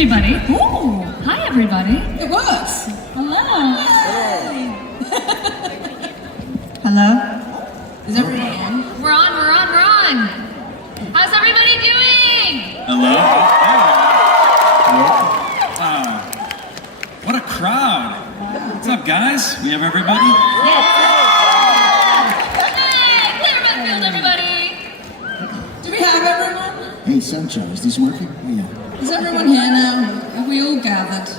everybody. Ooh, hi everybody. It works. Hello. Hello. Is everyone on? We're on. How's everybody doing? Hello. What a crowd. What's up, guys? We have everybody? Hey, clear my field, everybody. Do we have everyone? Hey, Sunshine, is this working? Oh, yeah. Is everyone here now? Have we all gathered?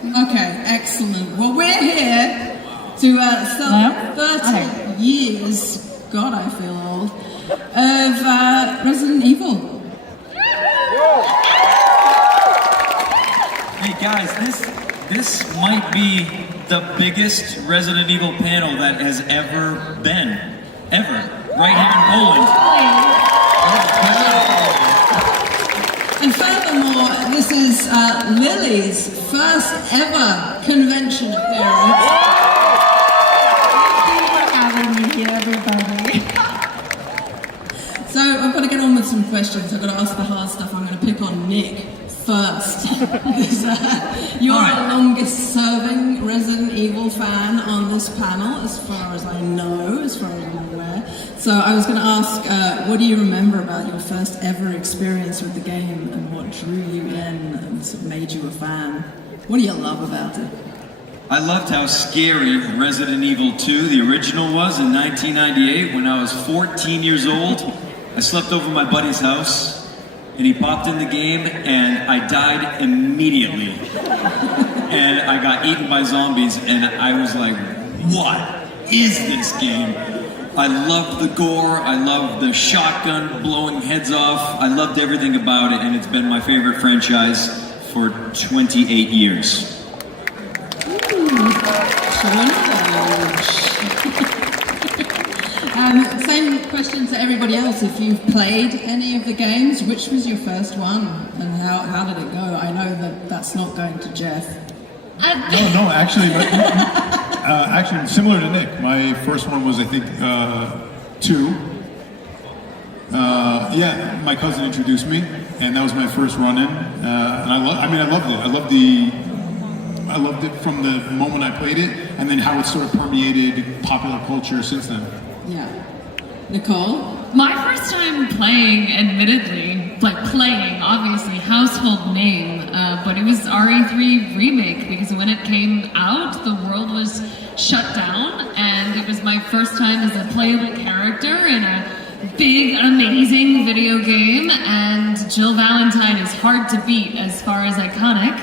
Okay, excellent. Well, we're here to celebrate 30 years, God, I feel old, of Resident Evil. Hey, guys, this might be the biggest Resident Evil panel that has ever been. Ever. Right here in Poland. And furthermore, this is Lily's first ever convention appearance. Thank you for having me here, everybody. So I've got to get on with some questions. I've got to ask the hard stuff. I'm going to pick on Nick first. You're the longest serving Resident Evil fan on this panel, as far as I know, as far as I'm aware. So I was going to ask, what do you remember about your first ever experience with the game, and what drew you in and sort of made you a fan? What do you love about it? I loved how scary Resident Evil 2, the original, was in 1998 when I was 14 years old. I slept over my buddy's house, and he popped in the game, and I died immediately. And I got eaten by zombies, and I was like, what is this game? I loved the gore, I loved the shotgun blowing heads off, I loved everything about it, and it's been my favorite franchise for 28 years. Same question to everybody else. If you've played any of the games, which was your first one, and how did it go? I know that that's not going to Jeff. No, actually, actually similar to Nick. My first one was, I think, 2. Yeah, my cousin introduced me, and that was my first run-in. And I loved it. I loved it from the moment I played it, and then how it sort of permeated popular culture since then. Yeah. Nicole? My first time playing, admittedly, obviously, household name, but it was RE3 Remake, because when it came out, the world was shut down, and it was my first time as a playable character in a big, amazing video game, and Jill Valentine is hard to beat as far as iconic.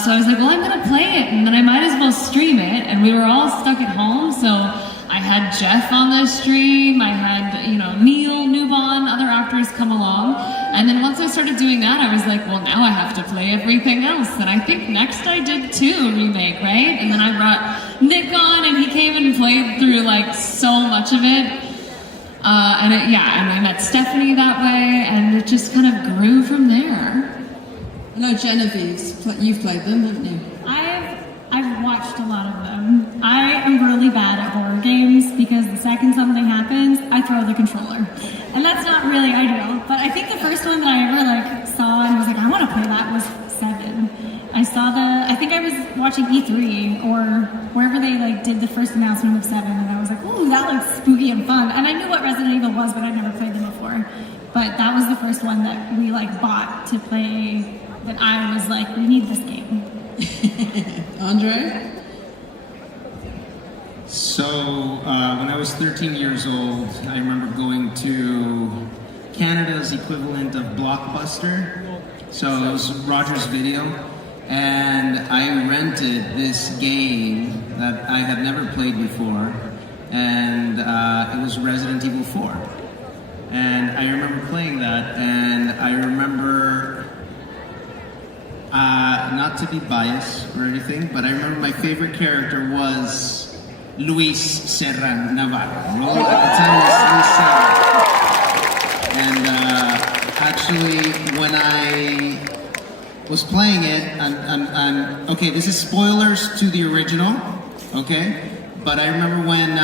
So I was like, well, I'm gonna play it, and then I might as well stream it, and we were all stuck at home, so I had Jeff on the stream, I had, Neil Newbon, other actors come along, and then once I started doing that, I was like, well, now I have to play everything else, and I think next I did 2 Remake, right? And then I brought Nick on, and he came and played through, so much of it, and I met Stephanie that way, and it just kind of grew from there. I know Genevieve, you've played them, haven't you? I've watched a lot of them. I am really bad at horror games because the second something happens, I throw the controller. And that's not really ideal, but I think the first one that I ever saw and was like, I want to play that was 7. I think I was watching E3 or wherever they did the first announcement of 7, and I was like, ooh, that looks spooky and fun. And I knew what Resident Evil was, but I'd never played them before. But that was the first one that we bought to play, that I was like, we need this game. Andre? So, when I was 13 years old, I remember going to Canada's equivalent of Blockbuster. So it was Rogers Video, and I rented this game that I had never played before, and it was Resident Evil 4. And I remember playing that, and I remember, not to be biased or anything, but I remember my favorite character was Luis Serran Navarro. At the time it was Luis Serran. And actually, when I was playing it, and okay, this is spoilers to the original, okay? But I remember when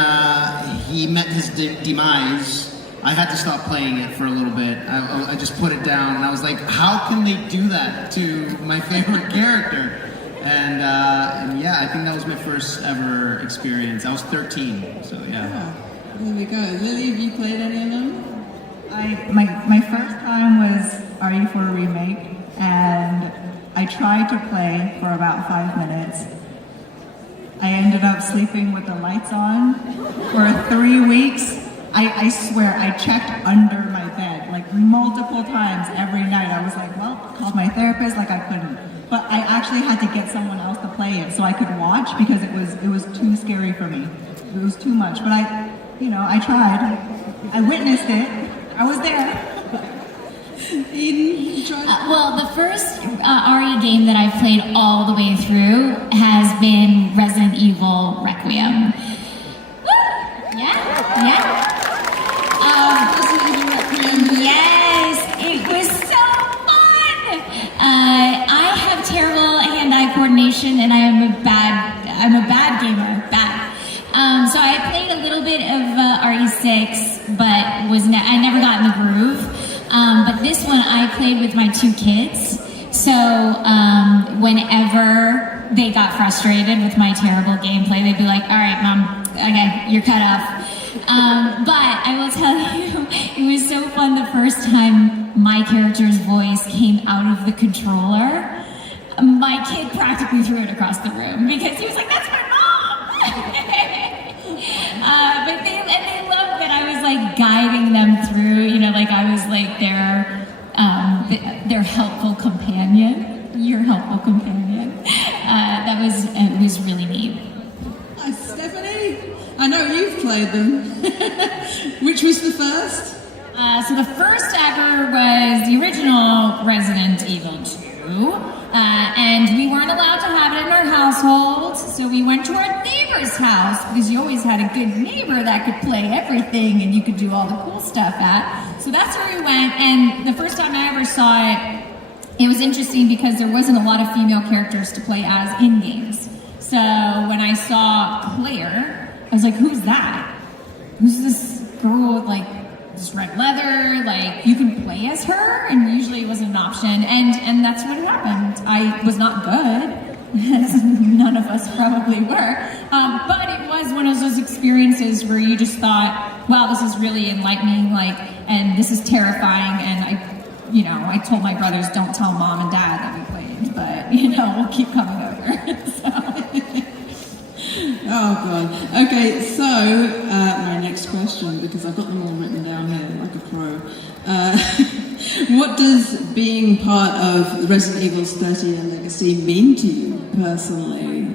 he met his demise, I had to stop playing it for a little bit. I just put it down, and I was like, how can they do that to my favorite character. And yeah, I think that was my first ever experience. I was 13, so yeah. There we go. Lily, have you played any of them? My first time was RE4 Remake, and I tried to play for about 5 minutes. I ended up sleeping with the lights on for 3 weeks. I swear, I checked under my bed like multiple times every night. I was like, well, called my therapist, like I couldn't. But I actually had to get someone else to play it so I could watch because it was too scary for me. It was too much. But I tried. I witnessed it. I was there. Eden, you tried? Well, the first RE game that I've played all the way through has been Resident Evil Requiem. Woo! Yeah. Resident Evil Requiem. Yes, it was so fun. I have terrible hand-eye coordination, and I'm a bad gamer. So I played a little bit of RE6, but I never got in the groove. But this one I played with my 2 kids. So whenever they got frustrated with my terrible gameplay, they'd be like, "All right, Mom, okay, you're cut off." But I will tell you, it was so fun the first time my character's voice came out of the controller. My kid practically threw it across the room because he was like, "That's my mom!" But they loved that I was like guiding them through, like I was like their helpful companion, your helpful companion. It was really neat. Hi, Stephanie. I know you've played them. Which was the first? So the first ever was the original Resident Evil 2. And we weren't allowed to have it in our household, so we went to our neighbor's house because you always had a good neighbor that could play everything and you could do all the cool stuff at. So that's where we went, and the first time I ever saw it, it was interesting because there wasn't a lot of female characters to play as in games. So when I saw Claire, I was like, who's that? Who's this girl with like this red leather, like you can play as her? And usually it wasn't an option, and that's what happened. I was not good, as none of us probably were, but it was one of those experiences where you just thought, wow, this is really enlightening, and this is terrifying, and I told my brothers, don't tell Mom and Dad that we played, but we'll keep coming over. So. Oh God. Okay, so my next question, because I've got them all written down here like a pro. What does being part of the Resident Evil's 30-year legacy mean to you personally?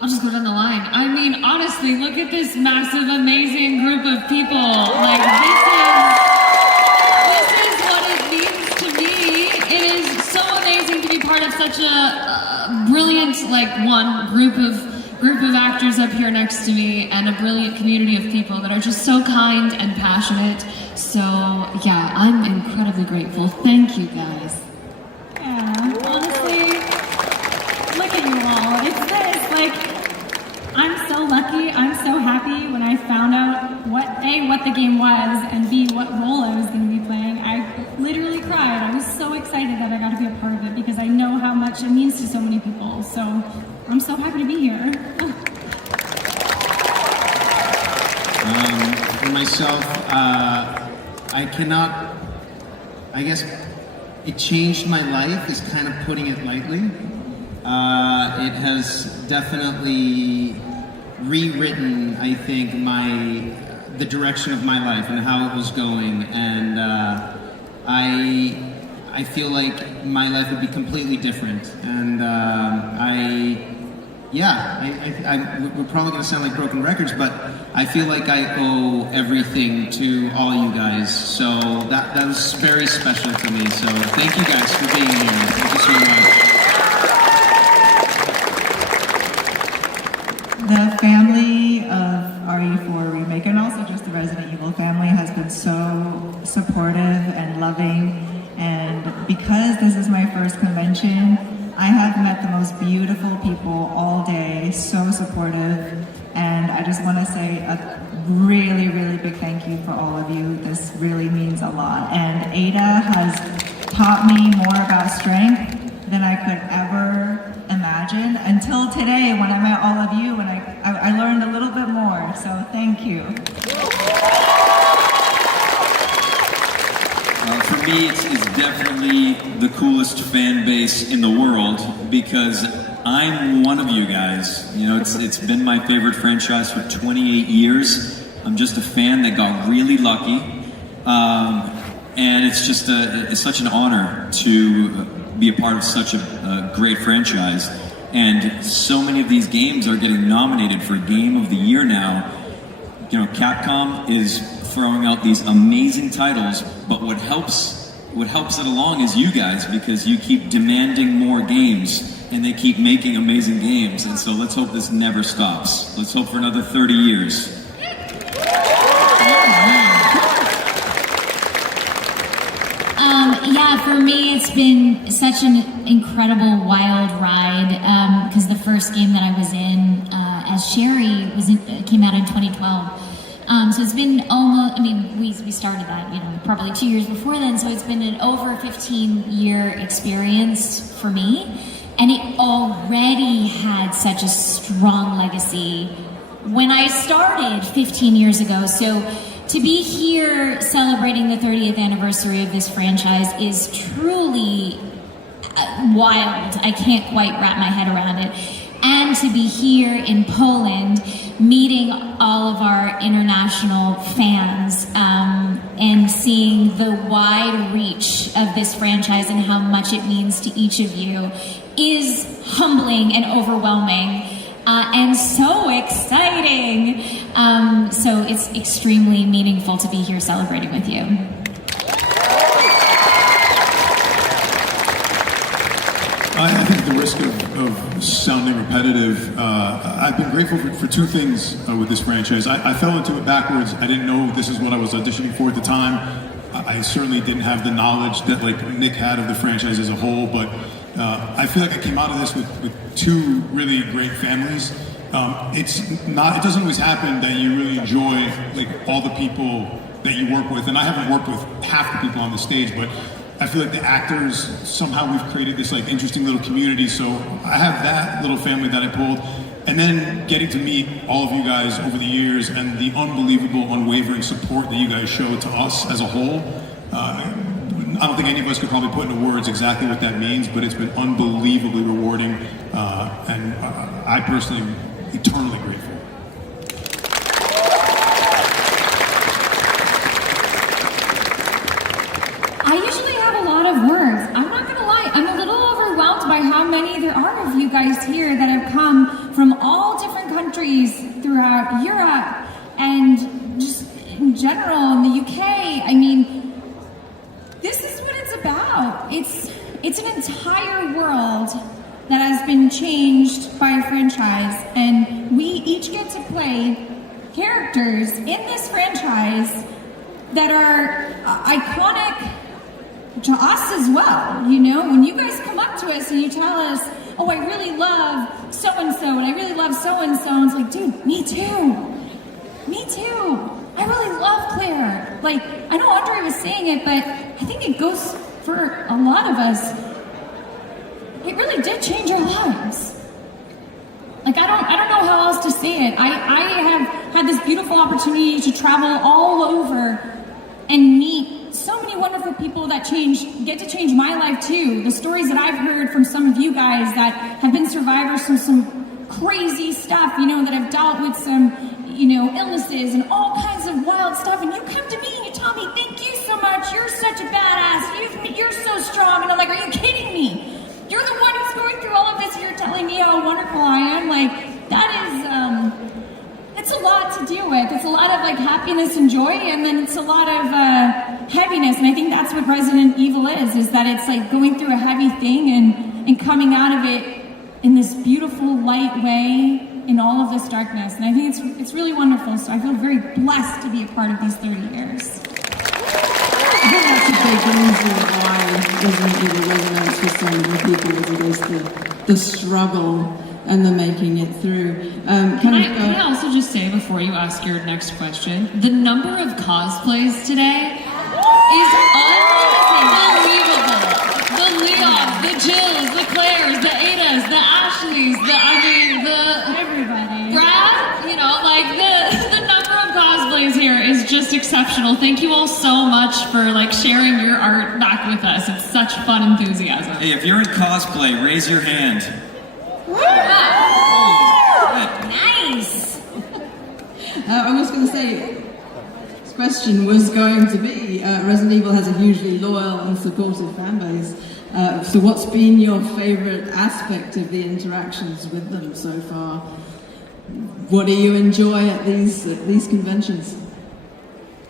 I'll just go down the line. I mean, honestly, look at this massive, amazing group of people. Like, this is what it means to me. It is so amazing to be part of such a brilliant, group of actors up here next to me, and a brilliant community of people that are just so kind and passionate. So yeah, I'm incredibly grateful. Thank you guys. Yeah, honestly, look at you all. It's this, I'm so lucky, I'm so happy when I found out what the game was, and B, what role I was going to be playing. I literally cried. I was so excited that I got to be a part of it because I know how much it means to so many people. So I'm so happy to be here. For myself, I guess it changed my life is kind of putting it lightly. It has definitely rewritten, I think, the direction of my life and how it was going, and I feel like my life would be completely different, and we're probably going to sound like broken records, but I feel like I owe everything to all you guys, so that was very special to me, so thank you guys for being here. Thank you so much. The family of RE4 Remake, and also just the Resident Evil family, has been so supportive and loving, and because this is my first convention, I have met the most beautiful people all day, so supportive, and I just want to say a really, really big thank you for all of you. This really means a lot, and Ada has taught me more about strength could ever imagine until today when I met all of you and I learned a little bit more. So thank you. For me, it's definitely the coolest fan base in the world because I'm one of you guys. You know, it's been my favorite franchise for 28 years. I'm just a fan that got really lucky. And it's just it's such an honor to be a part of such a great franchise. And so many of these games are getting nominated for Game of the Year now. You know, Capcom is throwing out these amazing titles, but what helps it along is you guys, because you keep demanding more games and they keep making amazing games. And so let's hope this never stops. Let's hope for another 30 years. Yeah, for me, it's been such an incredible, wild ride. Because the first game that I was in as Sherry came out in 2012. So it's been almost. I mean, we started that, probably 2 years before then. So it's been an over 15-year experience for me, and it already had such a strong legacy when I started 15 years ago. So to be here celebrating the 30th anniversary of this franchise is truly wild. I can't quite wrap my head around it. And to be here in Poland, meeting all of our international fans and seeing the wide reach of this franchise and how much it means to each of you is humbling and overwhelming. And so exciting. So it's extremely meaningful to be here celebrating with you. I think the risk of sounding repetitive, I've been grateful for two things with this franchise. I fell into it backwards. I didn't know this is what I was auditioning for at the time. I certainly didn't have the knowledge that Nick had of the franchise as a whole, but I feel like I came out of this with two really great families. It doesn't always happen that you really enjoy all the people that you work with, and I haven't worked with half the people on the stage, but I feel like the actors, somehow we've created this interesting little community, so I have that little family that I pulled, and then getting to meet all of you guys over the years and the unbelievable, unwavering support that you guys show to us as a whole. I don't think any of us could probably put into words exactly what that means, but it's been unbelievably rewarding, and I personally am eternally grateful. I usually have a lot of words. I'm not gonna lie, I'm a little overwhelmed by how many there are of you guys here that have come from all different countries throughout Europe and just in general in the UK. I mean, this is what it's about. It's an entire world that has been changed by a franchise, and we each get to play characters in this franchise that are iconic to us as well. When you guys come up to us and you tell us, oh, I really love so-and-so, and I really love so-and-so, and it's like, dude, me too. I really love Claire. I know Andre was saying it, but I think it goes for a lot of us. It really did change our lives. I don't know how else to say it. I have had this beautiful opportunity to travel all over and meet so many wonderful people that get to change my life too. The stories that I've heard from some of you guys that have been survivors from some crazy stuff, that have dealt with some, illnesses and all kinds of wild stuff. And you come to me and you tell me, thank you so much. You're such a badass. You're so strong. And I'm like, are you kidding me? You're the one who's going through all of this. You're telling me how wonderful I am. That is, it's a lot to deal with. It's a lot of happiness and joy, and then it's a lot of heaviness. And I think that's what Resident Evil is that it's going through a heavy thing and coming out of it in this beautiful light way in all of this darkness. And I think it's really wonderful. So I feel very blessed to be a part of these 30 years. I think that's a big reason why Resident Evil resonates with so many people, is the struggle and the making it through. Can I also just say before you ask your next question, the number of cosplays today is unbelievable. The Leon, the Jills, the Claire, just exceptional. Thank you all so much for like sharing your art back with us. It's such fun enthusiasm. Hey, if you're in cosplay, raise your hand. Nice. I was going to say, this question was going to be, Resident Evil has a hugely loyal and supportive fan base. So what's been your favorite aspect of the interactions with them so far? What do you enjoy at these conventions?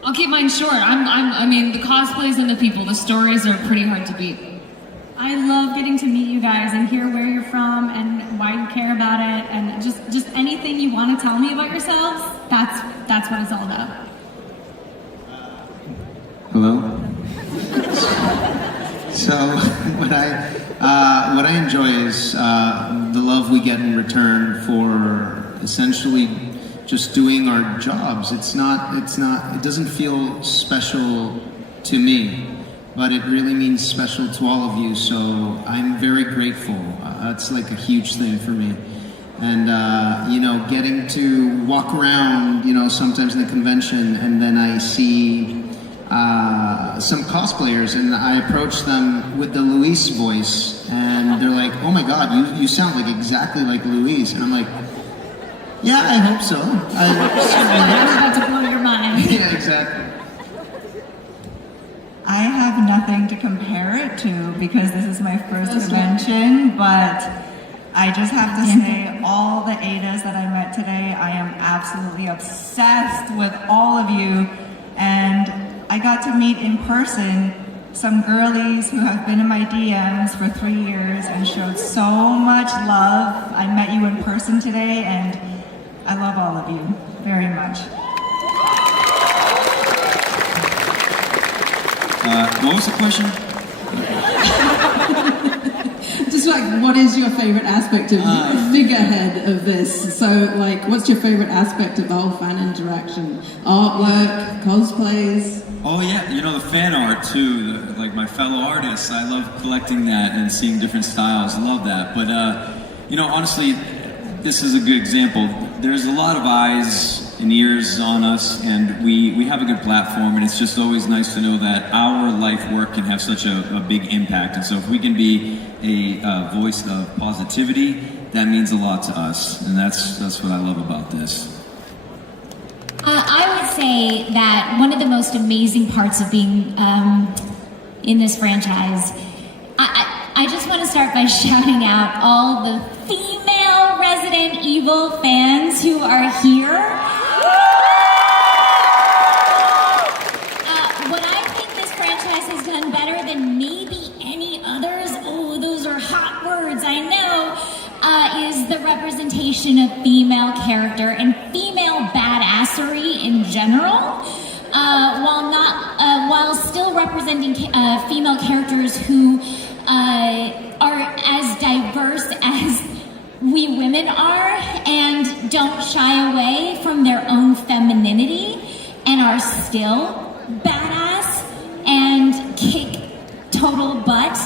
I'll keep mine short. I mean, the cosplays and the people, the stories are pretty hard to beat. I love getting to meet you guys and hear where you're from and why you care about it, and just anything you want to tell me about yourselves. That's what it's all about. Hello. So what I enjoy is the love we get in return for essentially just doing our jobs. It doesn't feel special to me, but it really means special to all of you. So I'm very grateful. That's like a huge thing for me. And getting to walk around, sometimes in the convention, and then I see some cosplayers, and I approach them with the Luis voice, and they're like, "Oh my God, you sound like exactly like Luis," and I'm like, "Yeah, I hope so." I'm about to blow your mind. Yeah, exactly. I have nothing to compare it to because this is my first convention, but I just have to say, all the Adas that I met today, I am absolutely obsessed with all of you, and I got to meet in person some girlies who have been in my DMs for 3 years and showed so much love. I met you in person today, and I love all of you very much. What was the question? Just like, what is your favorite aspect of figurehead of this? So, like, what's your favorite aspect of the whole fan interaction? Artwork, cosplays? Oh yeah, the fan art too, like my fellow artists, I love collecting that and seeing different styles, love that. But, honestly, this is a good example. There's a lot of eyes and ears on us, and we have a good platform, and it's just always nice to know that our life work can have such a big impact. And so if we can be a voice of positivity, that means a lot to us, and that's what I love about this. I would say that one of the most amazing parts of being in this franchise, I just want to start by shouting out all the female Resident Evil fans who are here. What I think this franchise has done better than maybe any others, those are hot words, I know, is the representation of female character and female badassery in general, while still representing female characters who are as diverse as we women are and don't shy away from their own femininity and are still badass and kick total butt.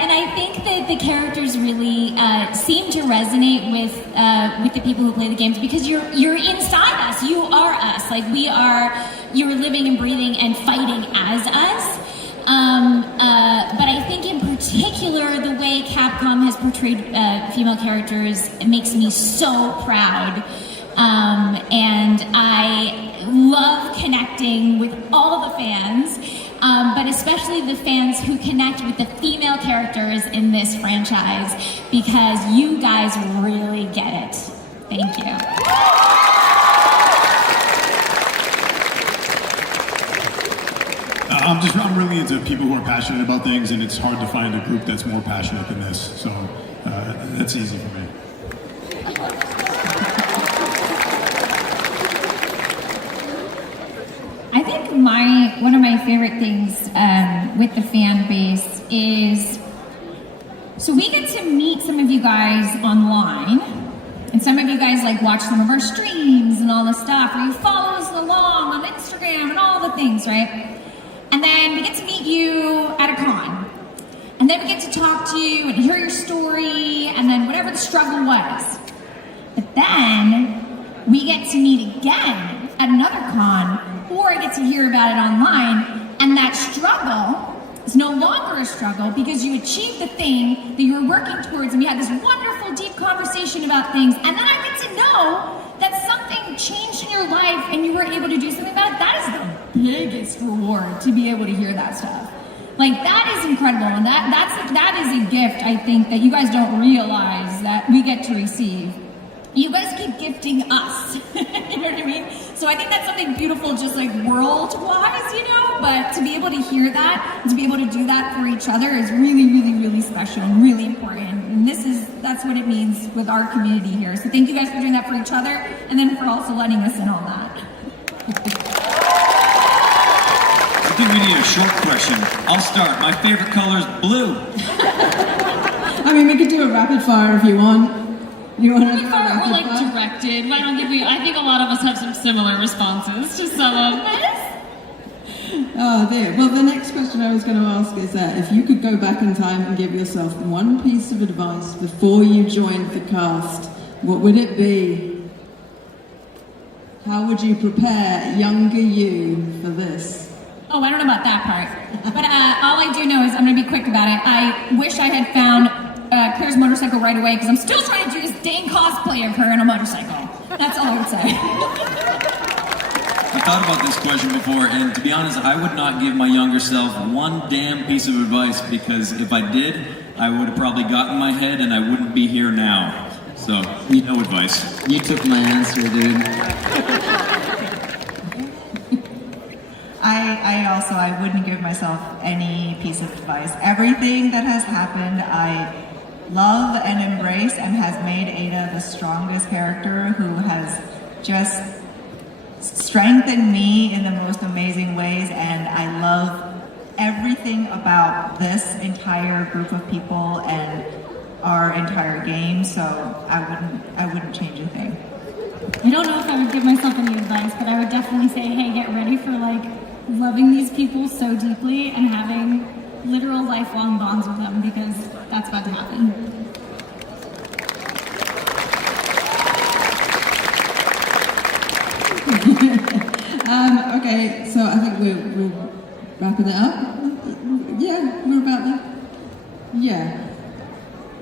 And I think that the characters really seem to resonate with the people who play the games because you're inside us. You are us. Like you're living and breathing and fighting as us. But I think in particular the way Capcom has portrayed female characters makes me so proud. And I love connecting with all the fans. But especially the fans who connect with the female characters in this franchise because you guys really get it. Thank you. I'm really into people who are passionate about things, and it's hard to find a group that's more passionate than this. So that's easy for me. I think one of my favorite things with the fan base is, so we get to meet some of you guys online, and some of you guys like watch some of our streams and all this stuff, or you follow us along on Instagram and all the things, right? And then we get to meet you at a con, and then we get to talk to you and hear your story, and then whatever the struggle was. But then we get to meet again at another con, or I get to hear about it online, and that struggle is no longer a struggle because you achieved the thing that you were working towards, and we had this wonderful, deep conversation about things, and then I get to know that something changed in your life and you were able to do something about it. That is the biggest reward, to be able to hear that stuff. Like, that is incredible, and that is a gift, I think, that you guys don't realize that we get to receive. You guys keep gifting us, you know what I mean? So I think that's something beautiful, just like world-wise, you know, but to be able to hear that, and to be able to do that for each other is really, really, really special and really important. And that's what it means with our community here. So thank you guys for doing that for each other, and then for also letting us in on that. I think we need a short question. I'll start. My favorite color is blue. I mean, we could do a rapid fire if you want. You want to do a rapid Or like fire? directed. Why don't we? I think a lot of us have some similar responses to some of this. Oh dear. Well, the next question I was going to ask is that if you could go back in time and give yourself one piece of advice before you joined the cast, what would it be? How would you prepare younger you for this? Oh, I don't know about that part. But all I do know is I'm going to be quick about it. I wish I had found Claire's motorcycle right away because I'm still trying to do this dang cosplay of her in a motorcycle. That's all I would say. I thought about this question before, and to be honest, I would not give my younger self one damn piece of advice, because if I did, I would have probably gotten in my head and I wouldn't be here now. So, no advice. You took my answer, dude. I wouldn't give myself any piece of advice. Everything that has happened, I love and embrace, and has made Ada the strongest character, who has just strengthened me in the most amazing ways, and I love everything about this entire group of people and our entire game, so I wouldn't change a thing. I don't know if I would give myself any advice, but I would definitely say, hey, get ready for like loving these people so deeply and having literal lifelong bonds with them, because that's about to happen. Okay, so I think we're wrapping it up. Yeah, we're about there. Yeah.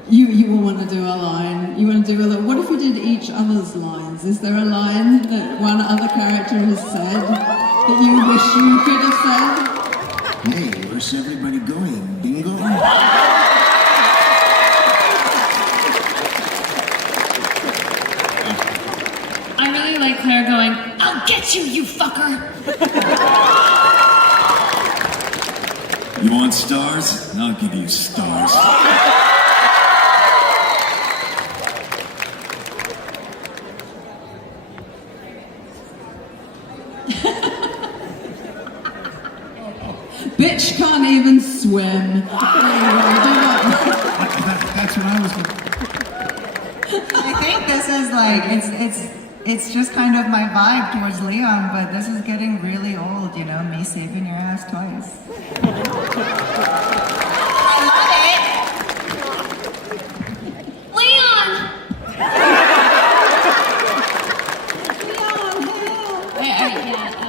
You all want to do a line. You want to do a what if we did each other's lines? Is there a line that one other character has said that you wish you could have said? Hey, where's everybody going? Bingo? I really like Claire going, "I'll get you, you fucker." You want stars? I'll give you stars. Bitch can't even swim. That's what I was going I think this is like, it's just kind of my vibe towards Leon, but this is getting really old, you know, me saving your ass twice. I love it! Leon!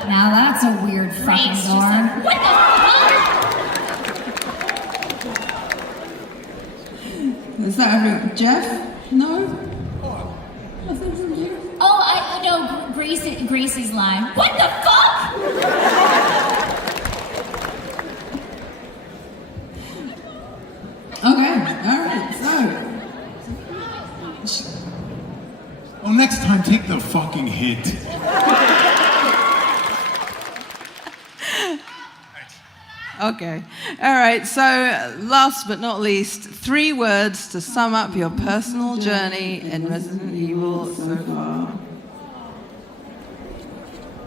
Now that's a weird fucking door. What the fuck? Is that everyone? Jeff? No? Nothing from you? Oh, I know Grace's line. What the fuck? Okay, alright, so. Oh, next time, take the fucking hint. Okay. All right. So, last but not least, 3 words to sum up your personal journey in Resident Evil so far.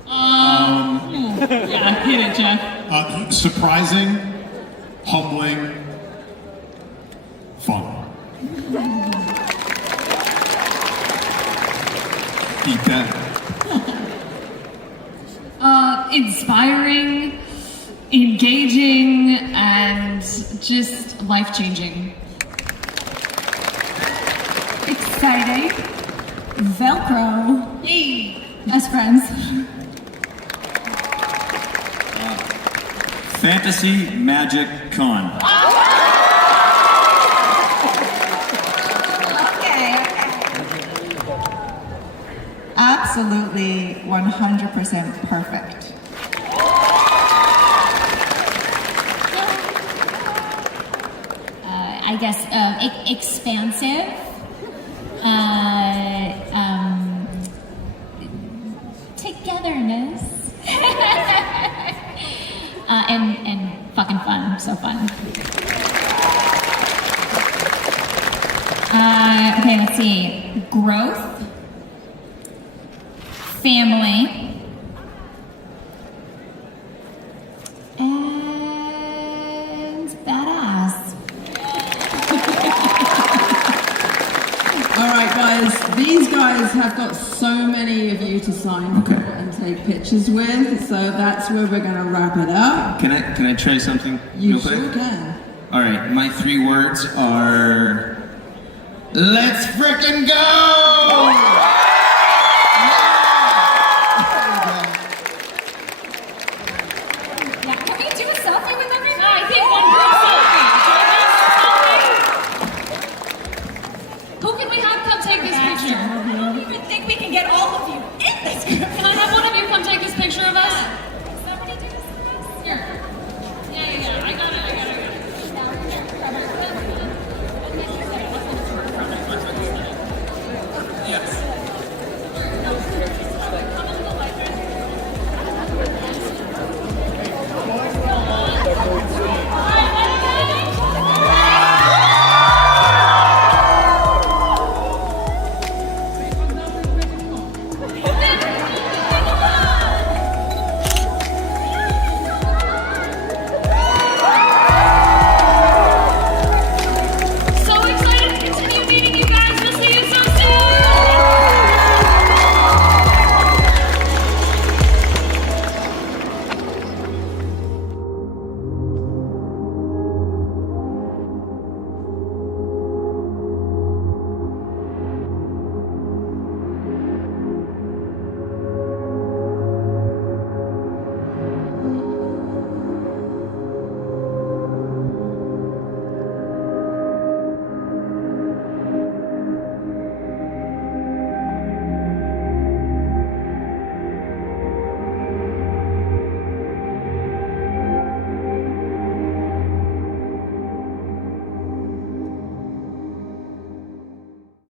Yeah, hit it, Jeff. Surprising, humbling, fun. Eat that. Inspiring, engaging, and just life-changing. Exciting. Velcro. Me. As friends. Fantasy Magic Con. Absolutely 100% perfect. I guess expansive. Togetherness. And fucking fun. So fun. Okay, let's see. Growth. Family. And badass. All right, guys. These guys have got so many of you to sign for and take pictures with, so that's where we're going to wrap it up. Can I try something? You real quick? sure can. All right, my 3 words are, let's frickin' go!